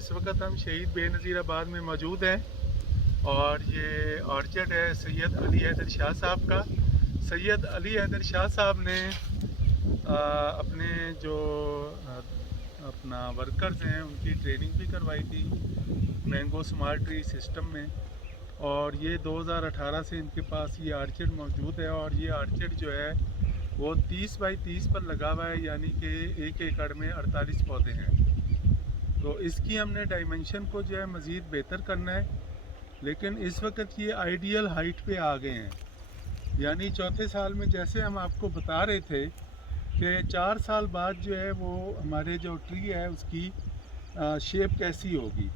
इस वक्त हम शहीद बेनज़ीराबाद में मौजूद हैं और ये ऑर्चर्ड है सैयद अली हैदर शाह साहब का। सैयद अली हैदर शाह साहब ने अपने जो अपना वर्कर्स हैं उनकी ट्रेनिंग भी करवाई थी मैंगो स्मार्ट ट्री सिस्टम में, और ये 2018 से इनके पास ये आर्चर्ड मौजूद है। और ये आर्चर्ड जो है वो 30 बाई 30 पर लगा हुआ है, यानी कि 1 एकड़ में 48 पौधे हैं। तो इसकी हमने डायमेंशन को जो है मज़ीद बेहतर करना है, लेकिन इस वक्त ये आइडियल हाइट पे आ गए हैं। यानी चौथे साल में जैसे हम आपको बता रहे थे कि 4 साल बाद जो है वो हमारे जो ट्री है उसकी शेप कैसी होगी।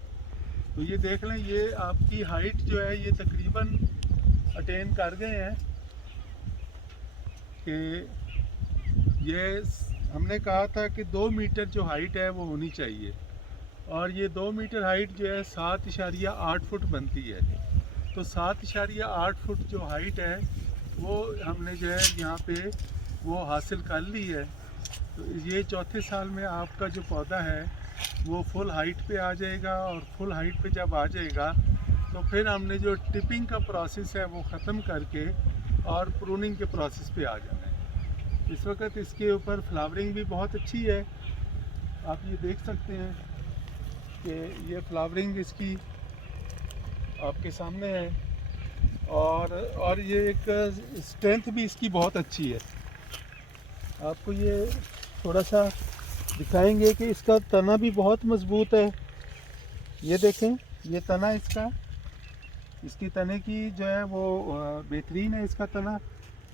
तो ये देख लें, ये आपकी हाइट जो है ये तकरीबन अटेन कर गए हैं कि ये हमने कहा था कि 2 मीटर जो हाइट है वो होनी चाहिए, और ये 2 मीटर हाइट जो है 7.8 फुट बनती है। तो 7.8 फुट जो हाइट है वो हमने जो है यहाँ पे वो हासिल कर ली है। तो ये चौथे साल में आपका जो पौधा है वो फुल हाइट पे आ जाएगा, और फुल हाइट पे जब आ जाएगा तो फिर हमने जो टिपिंग का प्रोसेस है वो ख़त्म करके और प्रूनिंग के प्रोसेस पे आ जाना है। इस वक्त इसके ऊपर फ्लावरिंग भी बहुत अच्छी है, आप ये देख सकते हैं कि ये फ्लावरिंग इसकी आपके सामने है, और ये एक स्ट्रेंथ भी इसकी बहुत अच्छी है। आपको ये थोड़ा सा दिखाएंगे कि इसका तना भी बहुत मज़बूत है। ये देखें, ये तना इसकी तने की जो है वो बेहतरीन है इसका तना,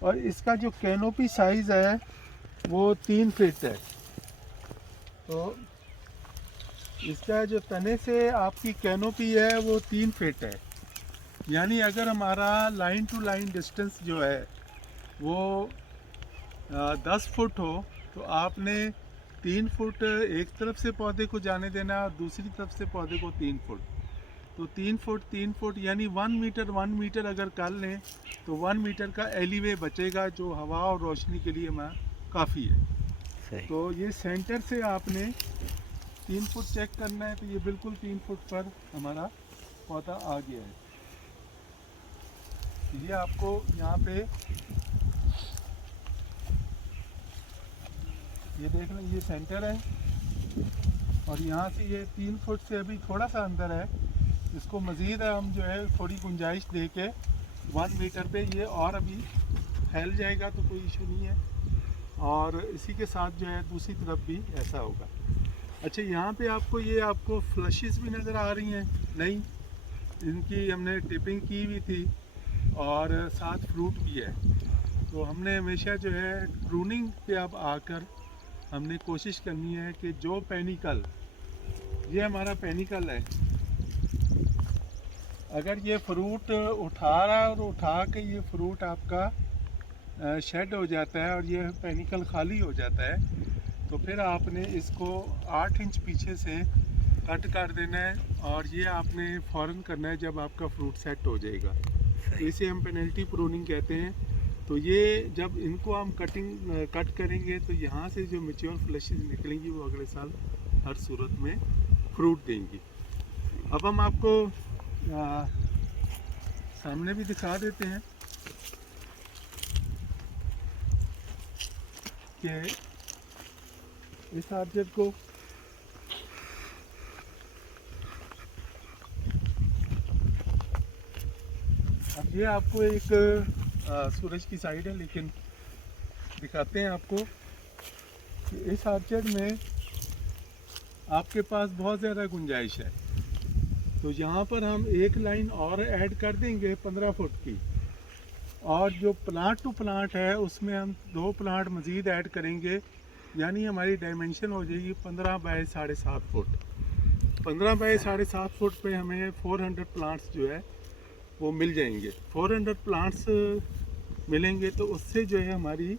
और इसका जो कैनोपी साइज़ है वो 3 फीट है। तो इसका जो तने से आपकी कैनोपी है वो 3 फीट है। यानी अगर हमारा लाइन टू लाइन डिस्टेंस जो है वो 10 फुट हो तो आपने 3 फुट एक तरफ से पौधे को जाने देना है और दूसरी तरफ से पौधे को 3 फुट। तो 3 फुट यानी 1 मीटर अगर कर लें तो 1 मीटर का एलीवे बचेगा, जो हवा और रोशनी के लिए हमारा काफ़ी है। सही। तो ये सेंटर से आपने 3 फुट चेक करना है, तो ये बिल्कुल 3 फुट पर हमारा पौधा आ गया है। ये आपको यहाँ पे ये देख लें, ये सेंटर है, और यहाँ से ये 3 फुट से अभी थोड़ा सा अंदर है। इसको मज़ीद हम जो है थोड़ी गुंजाइश दे के 1 मीटर पे ये और अभी फैल जाएगा, तो कोई इशू नहीं है। और इसी के साथ जो है दूसरी तरफ भी ऐसा होगा। अच्छा, यहाँ पे आपको फ्लशेस भी नज़र आ रही हैं, नहीं इनकी हमने टिपिंग की हुई थी और साथ फ्रूट भी है। तो हमने हमेशा जो है प्रूनिंग पे अब आकर हमने कोशिश करनी है कि जो पेनिकल, ये हमारा पेनिकल है, अगर ये फ्रूट उठा रहा है और उठा के ये फ्रूट आपका शेड हो जाता है और ये पेनिकल खाली हो जाता है, तो फिर आपने इसको 8 इंच पीछे से कट कर देना है, और ये आपने फ़ौरन करना है जब आपका फ्रूट सेट हो जाएगा। तो इसे हम पेनल्टी प्रूनिंग कहते हैं। तो ये जब इनको हम कट करेंगे तो यहाँ से जो मैच्योर फ्लशेस निकलेंगी वो अगले साल हर सूरत में फ्रूट देंगी। अब हम आपको सामने भी दिखा देते हैं कि इस ऑब्जेक्ट को अब ये आपको एक सूरज की साइड है, लेकिन दिखाते हैं आपको कि इस ऑब्जेक्ट में आपके पास बहुत ज़्यादा गुंजाइश है। तो यहाँ पर हम एक लाइन और ऐड कर देंगे 15 फुट की, और जो प्लांट टू प्लांट है उसमें हम 2 प्लांट मज़ीद ऐड करेंगे, यानी हमारी डायमेंशन हो जाएगी 15 बाय 7.5 फुट। 15 बाय 7.5 फुट पे हमें 400 प्लांट्स जो है वो मिल जाएंगे। 400 प्लांट्स मिलेंगे तो उससे जो है हमारी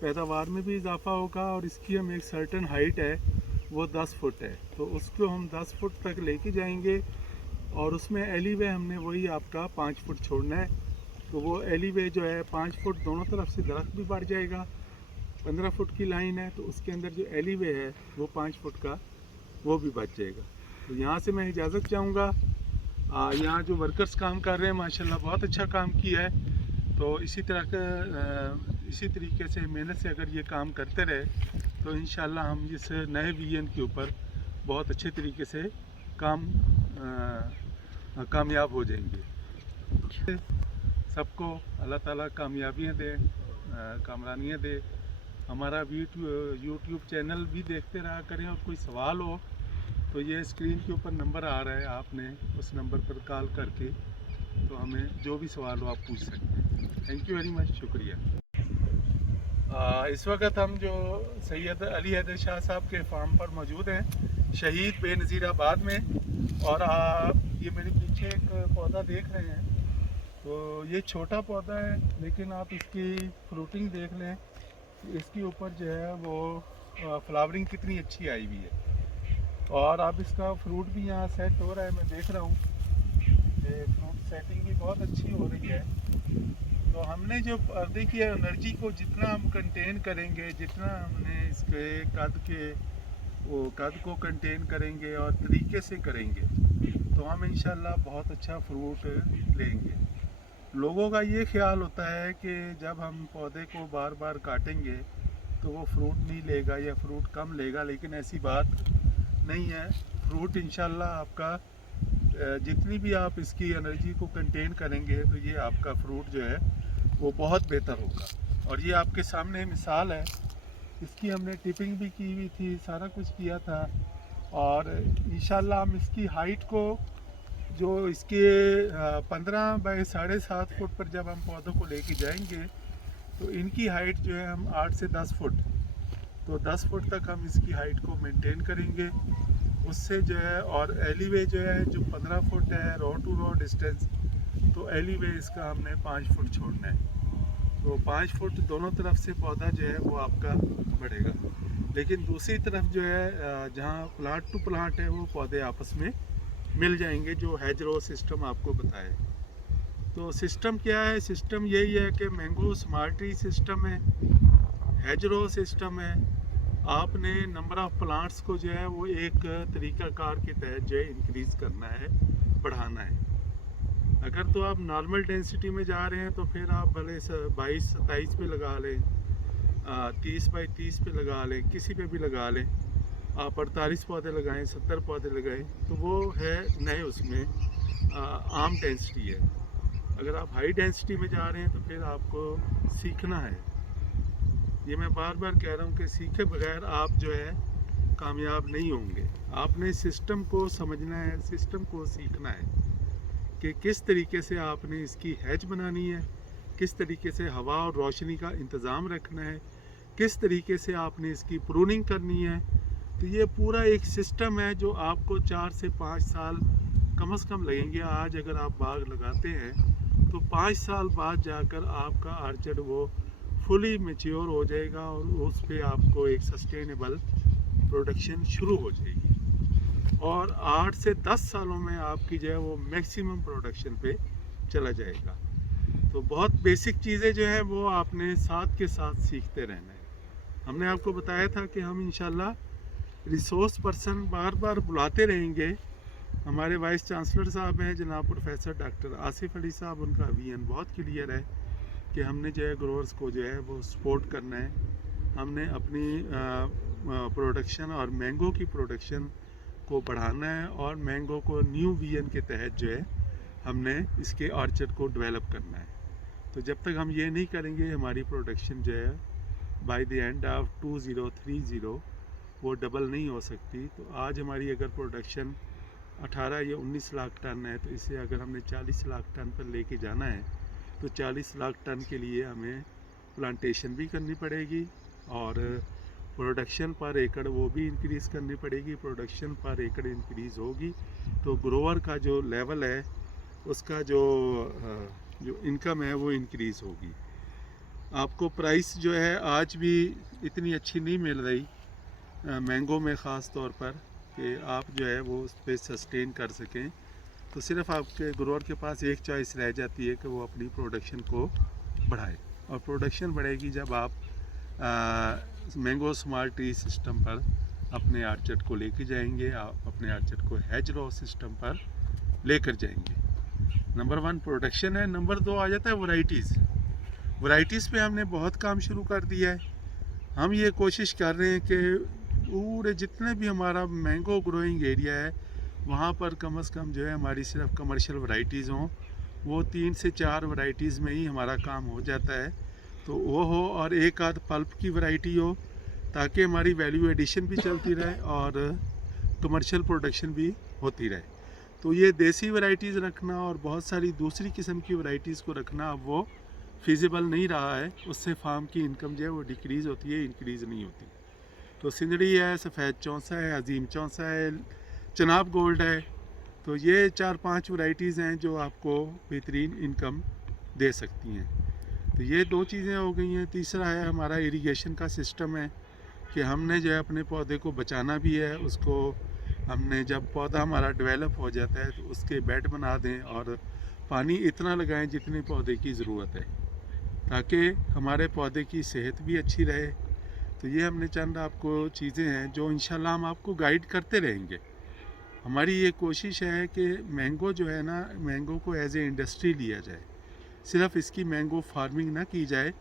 पैदावार में भी इजाफा होगा, और इसकी हम एक सर्टेन हाइट है वो 10 फुट है, तो उसको हम 10 फुट तक लेके जाएंगे, और उसमें एलीवे हमने वही आपका 5 फुट छोड़ना है। तो वो एलीवे जो है 5 फुट दोनों तरफ से दरख्त भी बढ़ जाएगा। 15 फुट की लाइन है तो उसके अंदर जो एलीवे है वो 5 फुट का वो भी बच जाएगा। तो यहाँ से मैं इजाज़त चाहूँगा। यहाँ जो वर्कर्स काम कर रहे हैं माशाल्लाह बहुत अच्छा काम किया है। तो इसी तरीके से मेहनत से अगर ये काम करते रहे तो इंशाल्लाह हम इस नए विजन के ऊपर बहुत अच्छे तरीके से कामयाब हो जाएंगे। सबको अल्लाह ताला कामयाबियाँ दे, कामरानियाँ दे। हमारा यूट्यूब चैनल भी देखते रहा करें, और कोई सवाल हो तो ये स्क्रीन के ऊपर नंबर आ रहा है, आपने उस नंबर पर कॉल करके तो हमें जो भी सवाल हो आप पूछ सकते हैं। थैंक यू वेरी मच, शुक्रिया। इस वक्त हम जो सैयद अली हैदर शाह साहब के फार्म पर मौजूद हैं, शहीद बेनज़ीराबाद में। और आप ये मेरे पीछे एक पौधा देख रहे हैं, तो ये छोटा पौधा है लेकिन आप इसकी फ्रूटिंग देख लें, इसके ऊपर जो है वो फ्लावरिंग कितनी अच्छी आई हुई है। और अब इसका फ्रूट भी यहाँ सेट हो रहा है, मैं देख रहा हूँ कि फ्रूट सेटिंग भी बहुत अच्छी हो रही है। तो हमने जो देखिए एनर्जी को जितना हम कंटेन करेंगे, जितना हमने इसके कद को कंटेन करेंगे और तरीके से करेंगे, तो हम इंशाल्लाह बहुत अच्छा फ्रूट लेंगे। लोगों का ये ख्याल होता है कि जब हम पौधे को बार बार काटेंगे तो वो फ्रूट नहीं लेगा या फ्रूट कम लेगा, लेकिन ऐसी बात नहीं है। फ्रूट इंशाल्लाह आपका जितनी भी आप इसकी एनर्जी को कंटेन करेंगे तो ये आपका फ्रूट जो है वो बहुत बेहतर होगा। और ये आपके सामने मिसाल है, इसकी हमने टिपिंग भी की हुई थी, सारा कुछ किया था। और इंशाल्लाह हम इसकी हाइट को जो इसके 15 बाई 7.5 फुट पर जब हम पौधों को लेके जाएंगे तो इनकी हाइट जो है हम 8 से 10 फुट, तो 10 फुट तक हम इसकी हाइट को मेंटेन करेंगे उससे जो है। और एलीवे जो है जो 15 फुट है रो टू रो डिस्टेंस, तो एलीवे इसका हमने 5 फुट छोड़ना है। तो 5 फुट दोनों तरफ से पौधा जो है वो आपका बढ़ेगा। लेकिन दूसरी तरफ जो है जहाँ प्लांट टू प्लांट है वो पौधे आपस में मिल जाएंगे, जो हैज रो सिस्टम आपको बताए। तो सिस्टम क्या है? सिस्टम यही है कि मैंगो स्मार्ट ट्री सिस्टम है, हैज रो सिस्टम है। आपने नंबर ऑफ़ प्लांट्स को जो है वो एक तरीक़ाकार के तहत जो है इंक्रीज़ करना है, बढ़ाना है। अगर तो आप नॉर्मल डेंसिटी में जा रहे हैं तो फिर आप भले 22-27 पे लगा लें, 30 बाई 30 पे लगा लें, किसी पे भी लगा लें। आप 48 पौधे लगाएं, 70 पौधे लगाएं, तो वो है नए उसमें आम डेंसिटी है। अगर आप हाई डेंसिटी में जा रहे हैं तो फिर आपको सीखना है। ये मैं बार बार कह रहा हूँ कि सीखे बगैर आप जो है कामयाब नहीं होंगे। आपने सिस्टम को समझना है, सिस्टम को सीखना है कि किस तरीके से आपने इसकी हैज बनानी है, किस तरीके से हवा और रोशनी का इंतज़ाम रखना है, किस तरीके से आपने इसकी प्रूनिंग करनी है। तो ये पूरा एक सिस्टम है जो आपको 4 से 5 साल कम से कम लगेंगे। आज अगर आप बाग लगाते हैं तो 5 साल बाद जाकर आपका आर्चर्ड वो फुली मैच्योर हो जाएगा और उस पर आपको एक सस्टेनेबल प्रोडक्शन शुरू हो जाएगी। और 8 से 10 सालों में आपकी जो है वो मैक्सिमम प्रोडक्शन पे चला जाएगा। तो बहुत बेसिक चीज़ें जो है वो आपने साथ के साथ सीखते रहना है। हमने आपको बताया था कि हम इंशाल्लाह रिसोर्स पर्सन बार बार बुलाते रहेंगे। हमारे वाइस चांसलर साहब हैं जनाब प्रोफेसर डॉक्टर आसिफ अली साहब, उनका विजन बहुत क्लियर है कि हमने जो है ग्रोअर्स को जो है वो सपोर्ट करना है। हमने अपनी प्रोडक्शन और मैंगो की प्रोडक्शन को बढ़ाना है और मैंगो को न्यू विजन के तहत जो है हमने इसके ऑर्चर्ड को डेवलप करना है। तो जब तक हम ये नहीं करेंगे हमारी प्रोडक्शन जो है बाय द एंड ऑफ 2030 वो डबल नहीं हो सकती। तो आज हमारी अगर प्रोडक्शन 18 या 19 लाख टन है, तो इसे अगर हमने 40 लाख टन पर लेके जाना है तो 40 लाख टन के लिए हमें प्लांटेशन भी करनी पड़ेगी और प्रोडक्शन पर एकड़ वो भी इंक्रीज़ करनी पड़ेगी। प्रोडक्शन पर एकड़ इंक्रीज़ होगी तो ग्रोअर का जो लेवल है उसका जो इनकम है वो इंक्रीज़ होगी। आपको प्राइस जो है आज भी इतनी अच्छी नहीं मिल रही मैंगो में ख़ास तौर पर कि आप जो है वो उस पर सस्टेन कर सकें। तो सिर्फ आपके ग्रोअर के पास एक चॉइस रह जाती है कि वो अपनी प्रोडक्शन को बढ़ाए। और प्रोडक्शन बढ़ेगी जब आप मैंगो स्मार्ट ट्री सिस्टम पर अपने आर्चर्ड को लेके जाएंगे, आप अपने आर्चर्ड को हेज रो सिस्टम पर लेकर जाएंगे। नंबर 1 प्रोडक्शन है। नंबर 2 आ जाता है वैरायटीज़। वैरायटीज़ पे हमने बहुत काम शुरू कर दिया है। हम ये कोशिश कर रहे हैं कि पूरे जितने भी हमारा मैंगो ग्रोइंग एरिया है वहाँ पर कम से कम जो है हमारी सिर्फ कमर्शियल वैरायटीज़ हों। वो 3 से 4 वैरायटीज़ में ही हमारा काम हो जाता है, तो वो हो, और एक आध पल्प की वैरायटी हो, ताकि हमारी वैल्यू एडिशन भी चलती रहे और कमर्शियल प्रोडक्शन भी होती रहे। तो ये देसी वैरायटीज़ रखना और बहुत सारी दूसरी किस्म की वैरायटीज़ को रखना अब वो फिजिबल नहीं रहा है। उससे फार्म की इनकम जो है वो डिक्रीज़ होती है, इंक्रीज़ नहीं होती। तो सिंदड़ी है, सफ़ेद चौंसा है, अजीम चौंसा है, चनाब गोल्ड है। तो ये 4-5 वैरायटीज़ हैं जो आपको बेहतरीन इनकम दे सकती हैं। तो ये 2 चीज़ें हो गई हैं। तीसरा है हमारा इरिगेशन का सिस्टम है कि हमने जो है अपने पौधे को बचाना भी है। उसको हमने जब पौधा हमारा डेवलप हो जाता है तो उसके बेड बना दें और पानी इतना लगाएं जितनी पौधे की ज़रूरत है, ताकि हमारे पौधे की सेहत भी अच्छी रहे। तो ये हमने चंद आपको चीज़ें हैं जो इंशाल्लाह हम आपको गाइड करते रहेंगे। हमारी ये कोशिश है कि मैंगो जो है ना, मैंगो को एज ए इंडस्ट्री लिया जाए। सिर्फ इसकी मैंगो फार्मिंग ना की जाए,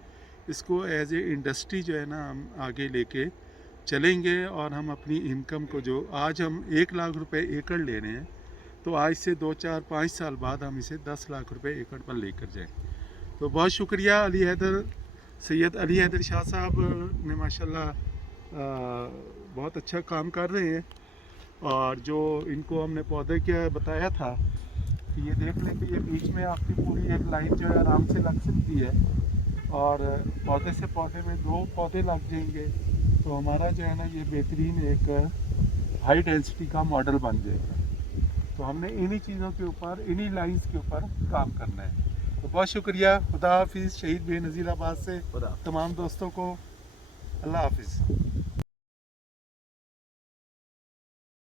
इसको एज ए इंडस्ट्री जो है ना हम आगे लेके चलेंगे। और हम अपनी इनकम को, जो आज हम 1 लाख रुपए एकड़ ले रहे हैं, तो आज से 2-4-5 साल बाद हम इसे 10 लाख रुपए एकड़ पर लेकर जाएं। तो बहुत शुक्रिया सैयद अली हैदर शाह साहब ने माशाल्लाह बहुत अच्छा काम कर रहे हैं। और जो इनको हमने पौधे के बताया था कि ये देख लें कि ये बीच में आपकी पूरी एक लाइन जो है आराम से लग सकती है, और पौधे से पौधे में 2 पौधे लग जाएंगे, तो हमारा जो है ना ये बेहतरीन एक हाई डेंसिटी का मॉडल बन जाएगा। तो हमने इन्हीं चीज़ों के ऊपर, इन्हीं लाइंस के ऊपर काम करना है। तो बहुत शुक्रिया। खुदा हाफिज़। शहीद बेनज़ीर आबाद से तमाम दोस्तों को अल्लाह हाफिज़।